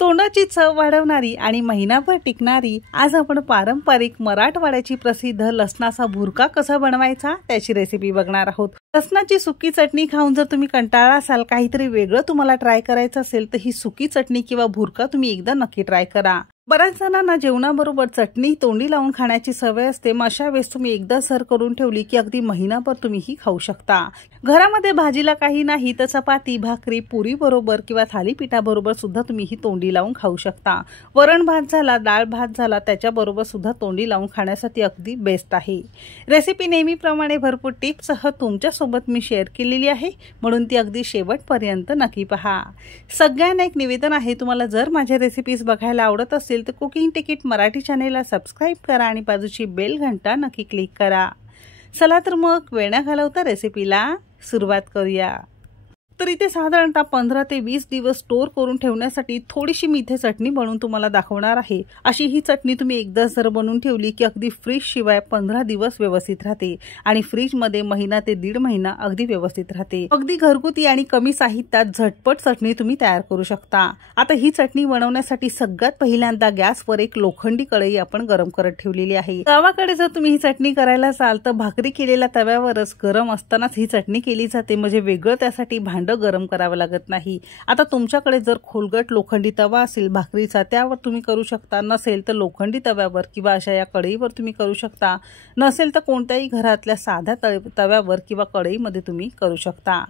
तोंडाची चव वाढवणारी आणि महिनाभर टिकणारी आज आपण पारंपरिक मराठवाड्याची प्रसिद्ध लसणाचा भुर्का कसा बनवायचा त्याची रेसिपी बघणार आहोत। लसणाची सुकी चटणी खाऊन जर तुम्ही कंटाळला असाल, काहीतरी वेगळं तुम्हाला ट्राय करायचं असेल तर ही सुकी चटणी किंवा भुर्का तुम्ही एकदा नक्की ट्राय करा। बऱ्याच जणांना जेवणाबरोबर चटणी तोंडी लावून खाण्याची सवय असते, मग अशा वेळेस तुम्ही एकदा सर्व करून ठेवली की अगदी महिनाभर तुम्ही ही खाऊ शकता। घरामध्ये भाजीला काही नाही तर चपाती भाकरी पुरी बरोबर किंवा थालीपीठाबरोबर सुद्धा तुम्ही ही तोंडी लावून खाऊ शकता। वरण भात झाला, डाळ भात झाला, त्याच्याबरोबर सुद्धा तोंडी लावून खाण्यासाठी अगदी बेस्ट आहे। रेसिपी नेहमीप्रमाणे भरपूर टिप्ससह तुमच्यासोबत मी शेअर केलेली आहे, म्हणून ती अगदी शेवटपर्यंत नक्की पहा। सगळ्यांना एक निवेदन आहे, तुम्हाला जर माझ्या रेसिपीज बघायला आवडत असेल तर कुकिंग तिकीट मराठी चॅनेलला सबस्क्राइब करा आणि बाजूची बेल घंटा नक्की क्लिक करा। चला तर मग वेळ न घालवता रेसिपीला सुरुवात करूया। तर इथे साधारणतः 15 ते 20 दिवस स्टोर करून ठेवण्यासाठी थोडीशी मी इथे चटणी बनवून तुम्हाला दाखवणार आहे। अशी ही चटणी तुम्ही एकदा जर बनवून ठेवली की अगदी फ्रीज शिवाय 15 दिवस व्यवस्थित राहते आणि फ्रीज मध्ये महिना ते दीड महिना अगदी व्यवस्थित राहते। अगदी घरगुती आणि कमी साहित्यात झटपट चटणी तुम्ही तयार करू शकता। आता ही चटणी बनवण्यासाठी सगळ्यात पहिल्यांदा गॅसवर एक लोखंडी कढई आपण गरम करत ठेवलेली आहे। गावाकडे जर तुम्ही ही चटणी करायला असाल तर भाकरी केलेल्या तव्यावरच गरम असतानाच ही चटणी केली जाते, म्हणजे वेगळं त्यासाठी गरम करावं लागत नाही। आता तुमच्याकडे जर खोलगट लोखंडी तवा असेल भाकरीचा, त्यावर तुम्ही करू शकता, नसेल तर लोखंडी तव्यावर किंवा अशा या कढईवर तुम्ही करू शकता, नसेल तर कोणत्याही घरातल्या साध्या तव्यावर किंवा कढईमध्ये तुम्ही करू शकता।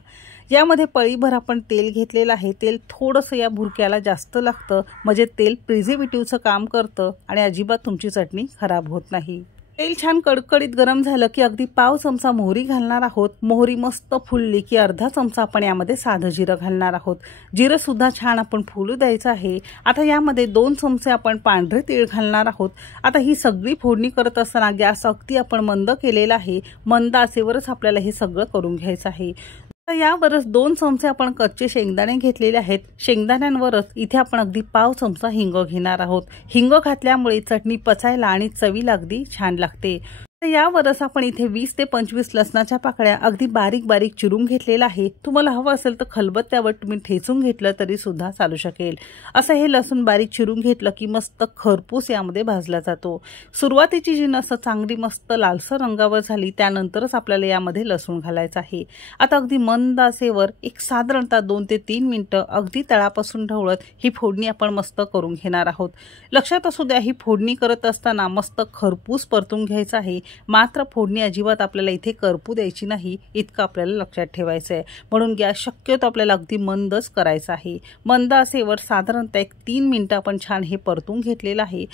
यामध्ये पळीभर आपण तेल घेतलेलं आहे। तेल थोडंसं या भुर्क्याला जास्त लागतं, म्हणजे तेल प्रिझर्वेटिव्हचं काम करतं आणि अजिबात तुमची चटणी खराब होत नाही। तेल छान कडकडीत गरम झालं की अगदी पाव चमचा मोहरी घालणार आहोत। मोहरी मस्त फुलली की अर्धा चमचा आपण यामध्ये साधं जिरं घालणार आहोत। जिरं सुद्धा छान आपण फुलू द्यायचं आहे। आता यामध्ये 2 चमचे आपण पांढरे तीळ घालणार आहोत। आता ही सगळी फोडणी करत असताना गॅस अगदी आपण मंद केलेला आहे। मंद आचेवरच आपल्याला हे सगळं करून घ्यायचं आहे। यावरच 2 चमचे आपण कच्चे शेंगदाणे घेतलेले आहेत। शेंगदाण्यांवरच इथे आपण अगदी पाव चमचा हिंग घेणार आहोत। हिंग घातल्यामुळे चटणी पचायला आणि चवीला अगदी छान लागते। यावरच आपण इथे 20 ते 25 लसणाच्या पाकळ्या अगदी बारीक बारीक चिरून घेतलेला आहे। तुम्हाला हवं असेल तर खलबत्त्यावर तुम्ही ठेचून घेतलं तरी सुद्धा चालू शकेल। असं हे लसूण बारीक चिरून घेतलं की मस्त खरपूस यामध्ये भाजला जातो। सुरुवातीची जी नस चांगली मस्त लालसर रंगावर झाली त्यानंतरच आपल्याला यामध्ये लसूण घालायचं आहे। आता अगदी मंद आचेवर एक साधारणतः 2 ते 3 मिनिटं अगदी तळापासून ढवळत ही फोडणी आपण मस्त करून घेणार आहोत। लक्षात असू द्या, ही फोडणी करत असताना मस्त खरपूस परतून घ्यायचं आहे, मात्र फोडणी अजिबात आपल्याला इथे करपू द्यायची नाही, इतकं आपल्याला लक्षात ठेवायचं आहे। म्हणून गॅस शक्यतो आपल्याला अगदी मंदच करायचा आहे। मंद आचेवर साधारणतः 3 मिनिटं आपण छान हे परतून घेतलेलं आहे।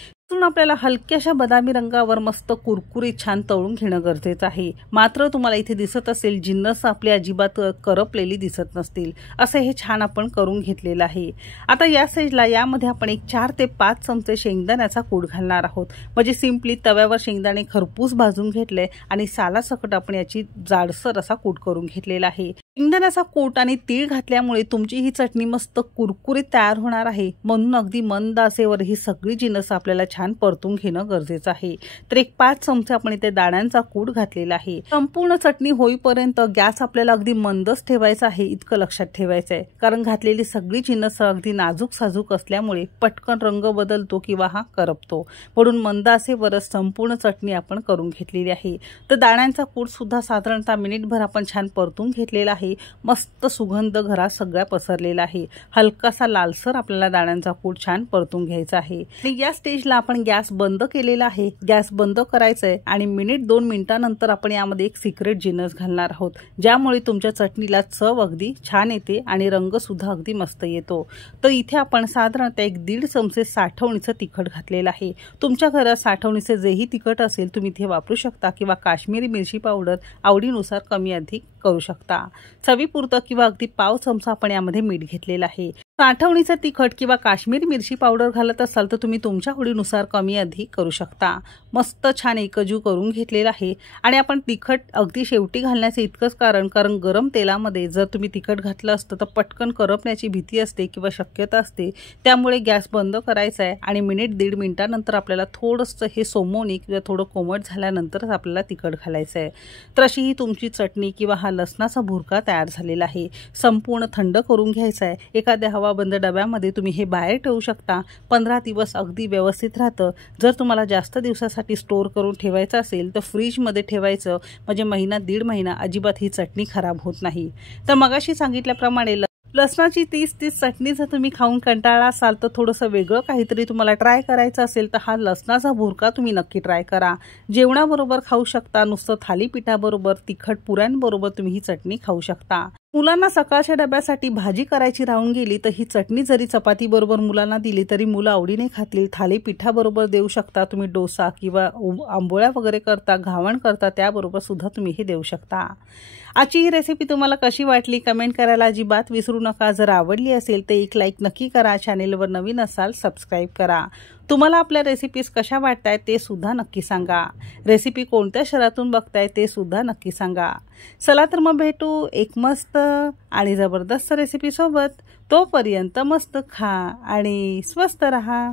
आपल्याला हलक्याशा बदामी रंगावर मस्त कुरकुरीत छान तळून घेणं गरजेचं आहे। मात्र तुम्हाला इथे दिसत असेल जिन्नस आपली अजिबात करपलेली दिसत नसतील, असं हे छान आपण करून घेतलेलं आहे। आता या साईडला यामध्ये आपण एक 4 ते 5 चमचे शेंगदाण्याचा कूट घालणार आहोत। म्हणजे सिंपली तव्यावर शेंगदाणे खरपूस भाजून घेतले आणि सालासकट आपण याची जाडसर असा कूट करून घेतलेला आहे। शेंगदाण्याचा कूट आणि तीळ घातल्यामुळे तुमची ही चटणी मस्त कुरकुरीत तयार होणार आहे, म्हणून अगदी मंद आचेवर ही सगळी जिन्नस आपल्याला छान परतून घेणं गरजेचं आहे। तर एक 5 चमचे आपण इथे दाण्यांचा कूट घातलेला आहे। संपूर्ण चटणी होईपर्यंत गॅस आपल्याला अगदी मंदच ठेवायचा आहे, इतकं लक्षात ठेवायचं आहे, कारण घातलेली सगळी जिन्नस अगदी नाजूक साजूक असल्यामुळे पटकन रंग बदलतो किंवा हा करपतो। म्हणून मंद आचेवरच संपूर्ण चटणी आपण करून घेतलेली आहे। तर दाण्यांचा कूट सुद्धा साधारणतः मिनिटभर आपण छान परतून घेतलेला आहे। मस्त सुगंध घरात सगळ्या पसरलेला आहे। हलकासा लालसर आपल्याला दाण्यांचा कूट छान परतून घ्यायचा आहे। आणि या स्टेजला आपण गॅस बंद केलेला आहे। गॅस बंद करायचा आहे आणि 1-2 मिनिटांनंतर आपण यामध्ये एक सिक्रेट जिन्नस घालणार आहोत, ज्यामुळे तुमच्या चटणीला चव अगदी छान येते आणि रंग सुद्धा अगदी मस्त येतो। तर इथे आपण साधारणतः 1.5 चमचे साठवणीचं तिखट घातलेलं आहे। तुमच्या घरात साठवणीचे जेही तिखट असेल तुम्ही इथे वापरू शकता किंवा काश्मीरी मिरची पावडर आवडीनुसार कमी अधिक करू शकता। चवीपुरतं किंवा अगदी पाव चमचा आपण यामध्ये मीठ घेतलेलं आहे। साठवणीचं तिखट किंवा काश्मीरी मिरची पावडर घालत असाल तर तुम्ही तुमच्या आवडीनुसार कमी अधिक करू शकता। मस्त छान एकजीव करून घेतलेला आहे आणि आपण तिखट अगदी शेवटी घालण्याचे इतकंच कारण गरम तेलामध्ये जर तुम्ही तिखट घातलं असतं तर पटकन करपण्याची भीती असते किंवा शक्यता असते। त्यामुळे गॅस बंद करायचा आहे आणि 1-1.5 मिनिटांनंतर आपल्याला थोडंसं हे सोमोनी किंवा थोडं कोमट झाल्यानंतरच आपल्याला तिखट घालायचं आहे। तर अशी ही तुमची चटणी किंवा हा लसणाचा भुर्का तयार झालेला आहे। संपूर्ण थंड करून घ्यायचा आहे। एखाद्या हवा हवाबंद डब्यामध्ये तुम्ही हे बाहेर ठेवू शकता. 15 दिवस अगदी व्यवस्थित राहतं. जर तुम्हाला जास्त दिवसासाठी स्टोअर करून ठेवायचं असेल तर फ्रीजमध्ये ठेवायचं, म्हणजे महिना दीड महिना अजिबात ही चटणी खराब होत नाही. तर मगाशी सांगितल्याप्रमाणे लसणाची 30 चटणी जर तुम्ही खाऊन कंटाळला असाल तर थोडंसं वेगळं काहीतरी तुम्हाला ट्राय करायचं असेल तर हा लसणाचा भुर्का तुम्ही नक्की ट्राय करा. जेवणाबरोबर खाऊ शकता, नुसतं थालीपीठाबरोबर, तिखट पुऱ्यांबरोबर तुम्ही ही चटणी खाऊ शकता. मुलांना सकाळच्या डब्यासाठी भाजी करायची राहून गेली तर ही चटणी जरी चपातीबरोबर मुलांना दिली तरी मुलं आवडीने खातील. थालीपीठाबरोबर देऊ शकता तुम्ही, डोसा किंवा आंबोळ्या वगैरे करता, घावण करता त्याबरोबर सुद्धा तुम्ही हे देऊ शकता. आजची ही रेसिपी तुम्हाला कशी वाटली कमेंट करायला अजिबात विसरू नका. जर आवडली असेल तर एक लाईक नक्की करा. चॅनेलवर नवीन असाल सबस्क्राईब करा. तुम्हाला आपल्या रेसिपीज कशा वाटतायत ते सुद्धा नक्की सांगा. रेसिपी कोणत्या शहरातून बघताय ते सुद्धा नक्की सांगा. चला तर मग भेटू एक मस्त आणि जबरदस्त रेसिपी सोबत. तोपर्यंत मस्त खा आणि स्वस्त रहा.